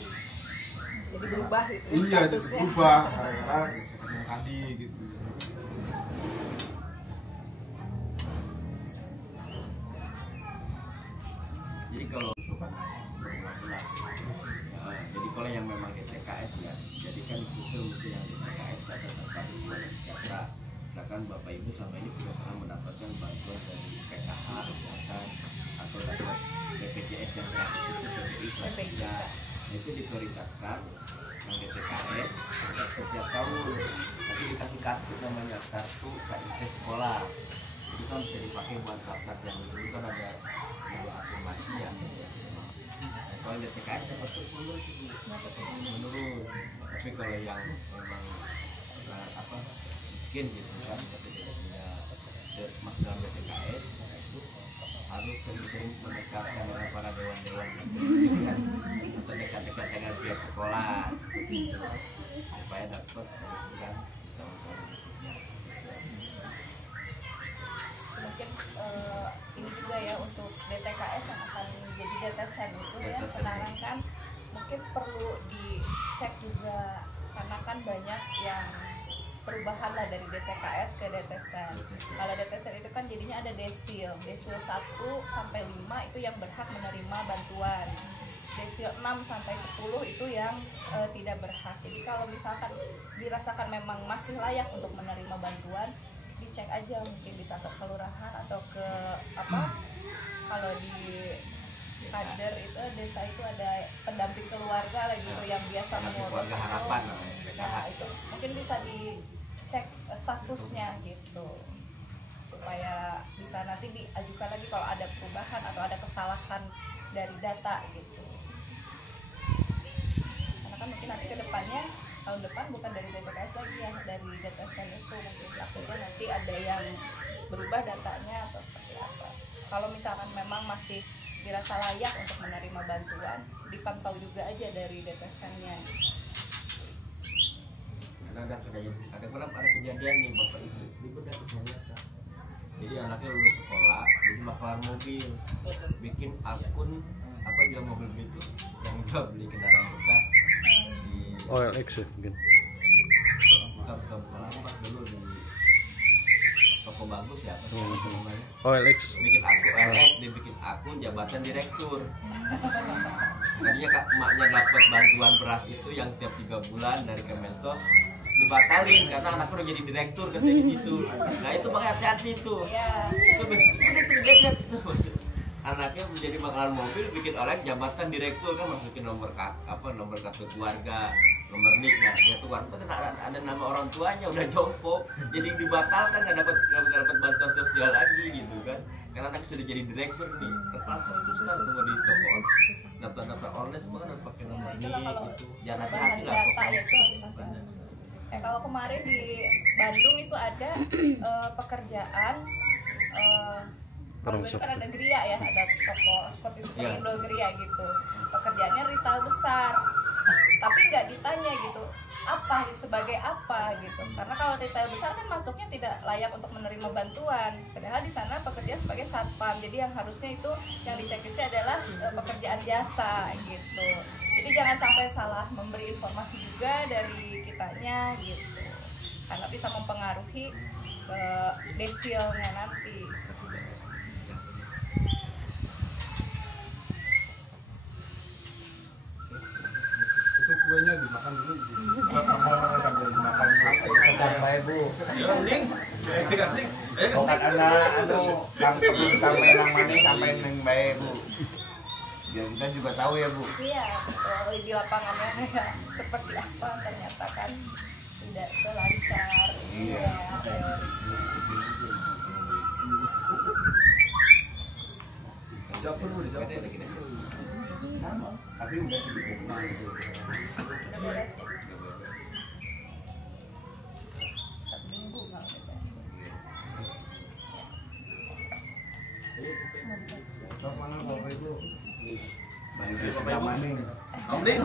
jadi berubah gitu. Iya, jadi statusnya. berubah gara-gara gesekan yang tadi gitu. Jadi kalau usulkan jadi kalau yang memang DTKS ya, jadi kan di situ mesti yang DTKS data tentang hubungan sejahtera. Misalkan Bapak Ibu selama ini sudah pernah mendapatkan bantuan dari PKH misalkan atau dapat BPJS yang gratis itu PPI kelas 3, itu diprioritaskan yang DTKS setiap tahun. Tapi dikasih kartu namanya kartu KIP sekolah. Itu kan bisa dipakai buat daftar yang dulu kan ada afirmasi ya. Kalau yang DTKS dapat terus menurut itu menurut. Tapi kalau yang memang miskin gitu kan, tapi tidak punya masuk dalam DTKS, itu harus sering-sering mendekatkan dengan para dewan-dewan kan, atau dekat-dekat dengan pihak sekolah supaya dapat usulan Mungkin ini juga ya untuk DTKS yang akan menjadi DTSen itu ya sekarang kan mungkin perlu dicek juga karena kan banyak yang perubahan lah dari DTKS ke DTSen. Kalau DTSen itu kan jadinya ada desil 1 sampai 5 itu yang berhak menerima bantuan. Desil 6 sampai 10 itu yang tidak berhak. Jadi kalau misalkan dirasakan memang masih layak untuk menerima bantuan, dicek aja mungkin bisa ke kelurahan atau ke kalau di kader itu desa itu ada pendamping keluarga lah gitu yang biasa mengurus keluarga harapan nah itu mungkin bisa dicek statusnya gitu supaya bisa nanti diajukan lagi kalau ada perubahan atau ada kesalahan dari data gitu karena kan mungkin nanti ke depannya tahun depan bukan dari DTKS lagi ya dari DTSen itu mungkin takutnya nanti ada yang berubah datanya atau seperti apa. Kalau misalkan memang masih dirasa layak untuk menerima bantuan dipantau juga aja dari DTSen-nya. Karena ada kejadian nih Bapak Ibu ikut dari ternyata. Jadi anaknya lulus sekolah jadi maklar mobil bikin akun dia mobil itu yang udah beli kendaraan bekas di OLX ya mungkin. bukan aku dulu di toko bagus ya OLX bikin akun OLX dia bikin akun jabatan direktur tadinya emaknya dapat bantuan beras itu yang tiap 3 bulan dari Kemensos dibatalin karena anaknya udah jadi direktur katanya di situ. Nah itu makanya hati-hati itu. Itu dekat tuh. Anaknya menjadi makanan mobil, bikin oleh jabatan direktur kan masukin nomor kartu keluarga, nomor nik. Nah dia tuh warga kan ada nama orang tuanya udah jompo, jadi dibatalkan nggak dapat bantuan sosial lagi gitu kan. Karena anaknya sudah jadi direktur nih, terpapar itu sekarang semua di toko daftar online semua kan harus pakai nomor nik gitu. Jangan hati-hati lah pokoknya. Kalau kemarin di Bandung itu ada pekerjaan itu kan ada geria ya, ada toko seperti Superindo geria gitu. Pekerjaannya retail besar, tapi nggak ditanya gitu apa sebagai apa gitu. Karena kalau retail besar kan masuknya tidak layak untuk menerima bantuan. Padahal di sana pekerja sebagai satpam. Jadi yang harusnya itu yang diceklisnya adalah pekerjaan jasa gitu. Jadi jangan sampai salah memberi informasi juga dari kitanya gitu. Karena bisa mempengaruhi desilnya nanti. Kuenya dimakan dulu. Sedang baik Bu. Okat anak kang perlu sampai nang mana sampai nang baik Bu. Biar kita juga tahu ya Bu. Iya, betul. Di lapangannya seperti apa ternyata kan tidak selancar. Iya. Dapur Bu, di dapur. Sama, tapi udah sedikit. Minggu Sok mana Bapak Ibu? Bagi pertama nih. Om Ding.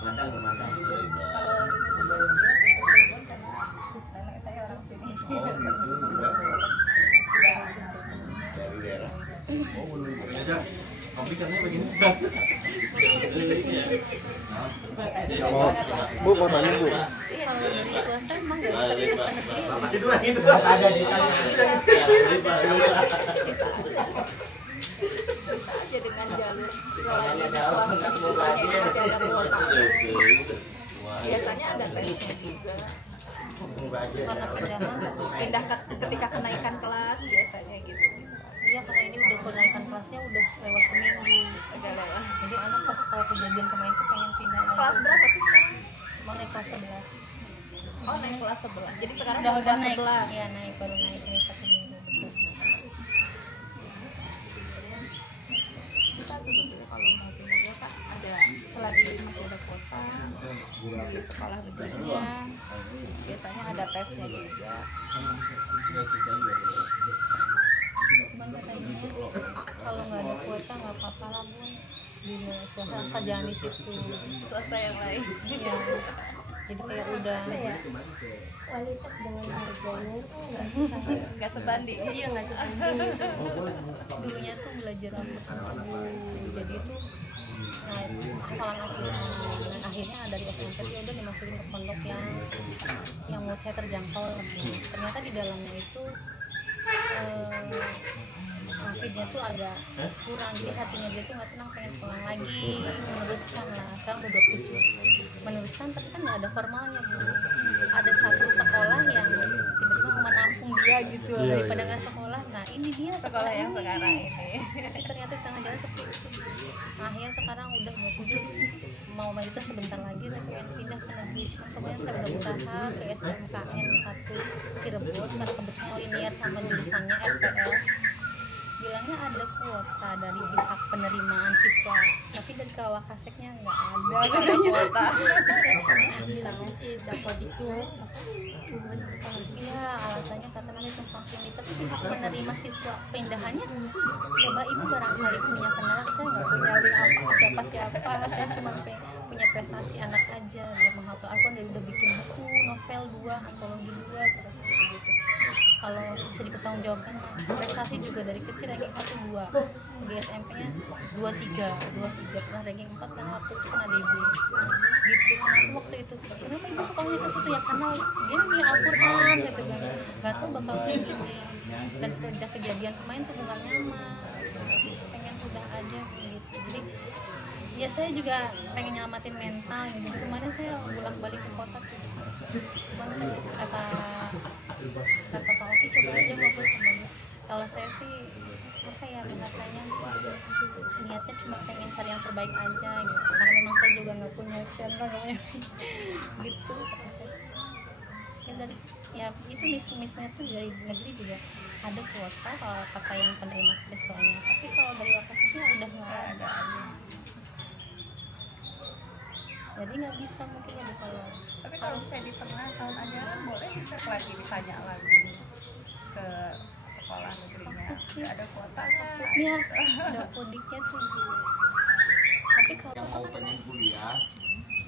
Mandang. nenek saya orang sini. Oh gitu, udah. Dari daerah. Oh belum. Aja. Komplikannya begini. Bu mau tanya Bu. Kalau dari swasta emang nggak bisa pindah ke negeri. Itu ada di Bisa aja dengan jalur selain swasta itu masih ada kuota. Biasanya ada tesnya juga. Karena Pindah ketika kenaikan kelas biasanya gitu. iya karena ini udah kenaikan kelasnya udah lewat seminggu. Udah lewat. Jadi anak pas kalau kejadian kemarin tuh pengen pindah lagi. Kelas berapa sih sekarang? Mau naik kelas 11. Oh naik kelas 11. Jadi sekarang Udah kelas naik. 11. Iya naik baru naik ini 1 minggu. Bisa sebetulnya kalau mau pindah juga Kak ada selagi masih ada kuota di sekolah negerinya biasanya ada tesnya juga. Cuman katanya kalau nggak ada kuota nggak apa-apa lah Bun. Di swasta asal jangan di situ. Swasta yang lain. Iya. Jadi kayak udah Kualitas dengan harganya itu nggak sebanding. Iya nggak sebanding gitu. dulunya tuh belajar Al-Quran dulu. Jadi itu nah hafalan Al-Quran dan akhirnya dari SMP ya udah dimasukin ke pondok yang menurut saya terjangkau lebih. Ternyata di dalamnya itu hafidnya tuh agak kurang, jadi hatinya dia tuh nggak tenang, pengen pulang lagi meneruskan lah. Sekarang udah 27 meneruskan, tapi kan nggak ada formalnya Bu. Ada satu sekolah yang tiba-tiba menampung dia gitu loh, daripada nggak sekolah. Nah ini dia Sekolah yang sekarang ini. tapi ternyata di tengah jalan seperti itu. Akhirnya sekarang udah 27 mau melanjutkan sebentar lagi tapi pengen pindah ke negeri. Cuman kemarin saya udah usaha ke SMKN 1 Cirebon karena kebetulan linear sama jurusannya RPL. Bilangnya ada kuota dari pihak penerimaan siswa, tapi dari Kawakaseknya nggak ada kuota. Bilangnya sih Dakodiknya Iya, alasannya kata nanti tumpang tindih, tapi pihak penerima siswa pindahannya coba ibu barangkali punya kenalan, saya nggak punya link siapa-siapa, saya cuma punya prestasi anak aja, dia menghafal Al-Quran dan udah bikin buku, novel 2, antologi 2, kata seperti gitu. Kalau bisa dipertanggungjawabkan prestasi juga dari kecil ranking 1 2 di SMP-nya 2 3 pernah ranking 4 kan waktu itu kan ADB gitu. Kenapa waktu itu kenapa ibu sekolahnya ke situ ya karena dia punya Al-Quran, saya bilang nggak tahu bakal kayak gini. Dan sejak kejadian kemarin tuh nggak nyaman, pengen udah aja gitu. Jadi ya saya juga pengen nyelamatin mental gitu. Kemarin saya bolak-balik ke kota tuh. Cuman saya kata Pak Oki coba aja ngobrol sama dia. Kalau saya sih apa ya bahasanya niatnya cuma pengen cari yang terbaik aja gitu. Karena memang saya juga nggak punya channel gitu kata saya. Ya, dan ya itu miss-missnya tuh dari negeri juga ada kuota kalau kata yang penerima siswanya, tapi kalau dari Wakasitnya udah nggak ada. Jadi nggak bisa mungkin ya kalau. Tapi kalau saya di tengah tahun ajaran boleh cek lagi, ditanya lagi ke sekolah negerinya ada kuota nggak? Iya, ada kodiknya tuh. Tapi kalau yang mau pengen kuliah,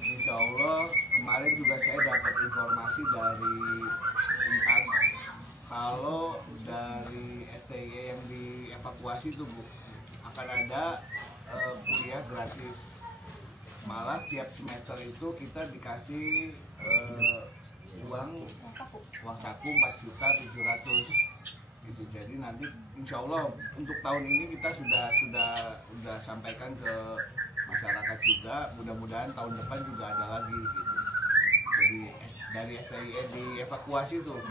insya Allah kemarin juga saya dapat informasi dari Unpad kalau dari STI yang dievakuasi tuh Bu akan ada kuliah gratis. Malah tiap semester itu kita dikasih uang saku 4.700.000 gitu. Jadi nanti insya Allah untuk tahun ini kita sudah sampaikan ke masyarakat juga, mudah-mudahan tahun depan juga ada lagi gitu. Jadi dari STIE dievakuasi tuh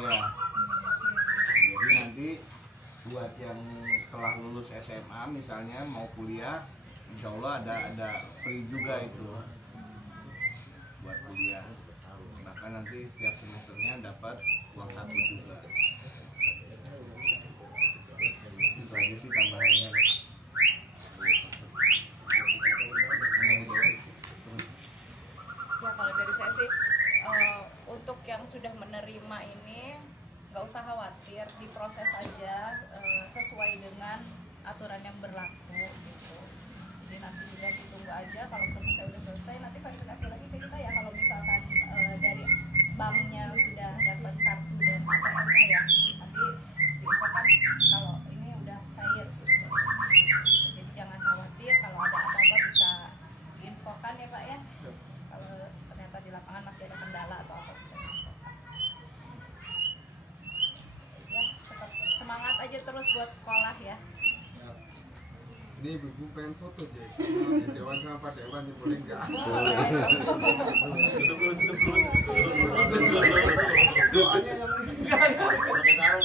ya, jadi nanti buat yang setelah lulus SMA misalnya mau kuliah, insya Allah ada free juga itu buat kuliah, bahkan nanti setiap semesternya dapat uang saku juga. Itu aja sih tambahannya. Ya kalau dari saya sih untuk yang sudah menerima ini nggak usah khawatir, diproses aja sesuai dengan aturan yang berlaku gitu. Jadi nanti juga ditunggu aja kalau prosesnya udah selesai, nanti verifikasi lagi ke kita ya. Kalau misalkan dari banknya sudah dapat kartu dan ATM-nya ya, nanti diinfokan kalau ini udah cair gitu. Jadi jangan khawatir, kalau ada apa-apa bisa diinfokan ya Pak ya. Kalau ternyata di lapangan masih ada kendala atau apa bisa diinfokan. Ya, tetap semangat aja terus buat sekolah ya. Ini ibu pengen foto aja sama Dewan sama Pak Dewan, boleh nggak? Doanya yang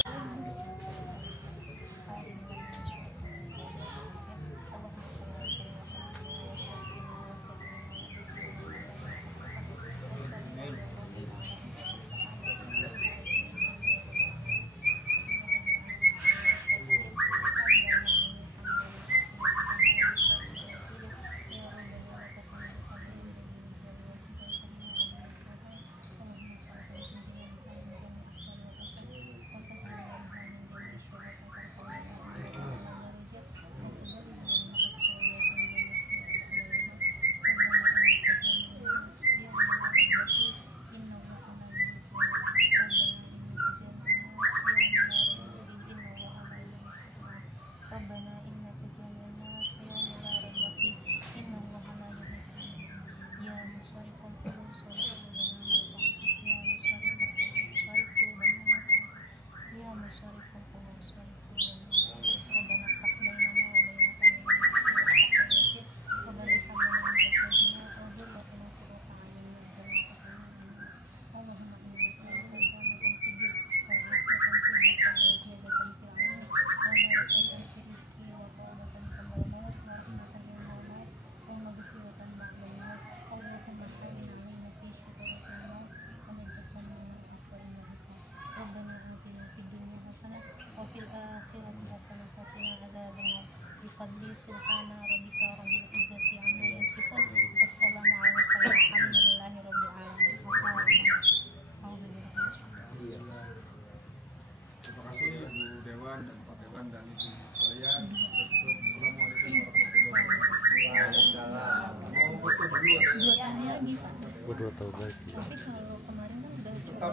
Fadli subhana rabbika rabbil izzati amma yasifun wassalamu ala mursalin alhamdulillahi rabbil alamin. Terima kasih Bu Dewan dan Pak Dewan dan Ibu sekalian. Assalamualaikum warahmatullahi wabarakatuh. Mau foto berdua? 2 tahun lagi Pak. 2 tahun lagi. Tapi kalau kemarin kan udah coba